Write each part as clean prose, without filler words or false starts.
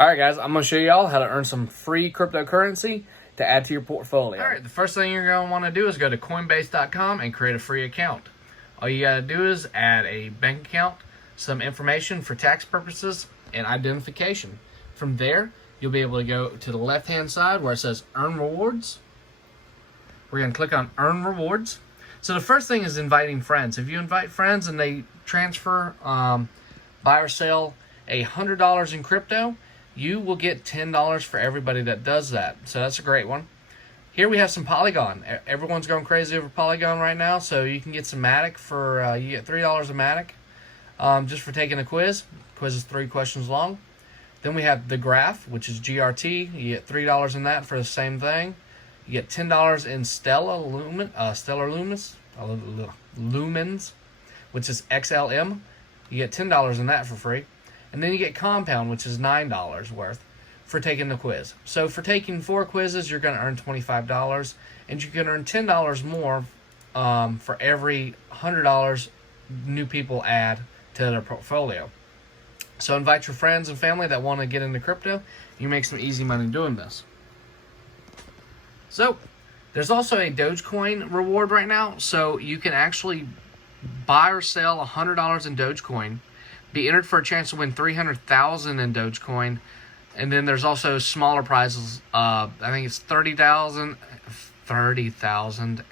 Alright guys, I'm going to show y'all how to earn some free cryptocurrency to add to your portfolio. Alright, the first thing you're going to want to do is go to Coinbase.com and create a free account. All you got to do is add a bank account, some information for tax purposes, and identification. From there, you'll be able to go to the left-hand side where it says Earn Rewards. We're going to click on Earn Rewards. So the first thing is inviting friends. If you invite friends and they transfer, buy or sell $100 in crypto, you will get $10 for everybody that does that. So that's a great one. Here we have some Polygon. Everyone's going crazy over Polygon right now, so you can get some Matic for, you get $3 a Matic just for taking a quiz. Quiz is 3 questions long. Then we have the Graph, which is GRT. You get $3 in that for the same thing. You get $10 in Stellar Lumens, which is XLM. You get $10 in that for free. And then you get Compound, which is $9 worth for taking the quiz. So for taking 4 quizzes, you're going to earn $25, and you can earn $10 more for every $100 new people add to their portfolio. So invite your friends and family that want to get into crypto. You make some easy money doing this. So there's also a Dogecoin reward right now. So you can actually buy or sell $100 in Dogecoin, be entered for a chance to win $300,000 in Dogecoin, and then there's also smaller prizes. I think it's $30,000,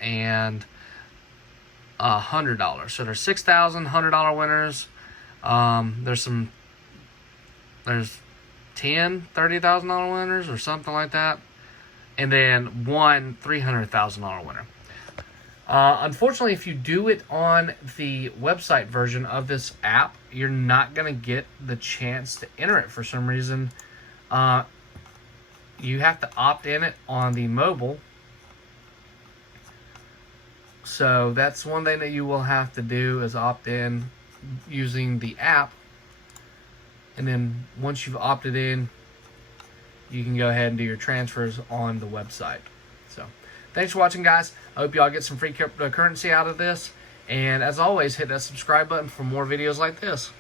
and $100. So there's $6,000 winners. There's $30,000 winners or something like that, and then one $300,000 winner. Unfortunately, if you do it on the website version of this app, you're not going to get the chance to enter it for some reason. You have to opt in it on the mobile. So that's one thing that you will have to do, is opt in using the app. And then once you've opted in, you can go ahead and do your transfers on the website. So thanks for watching, guys. I hope y'all get some free cryptocurrency out of this. And as always, hit that subscribe button for more videos like this.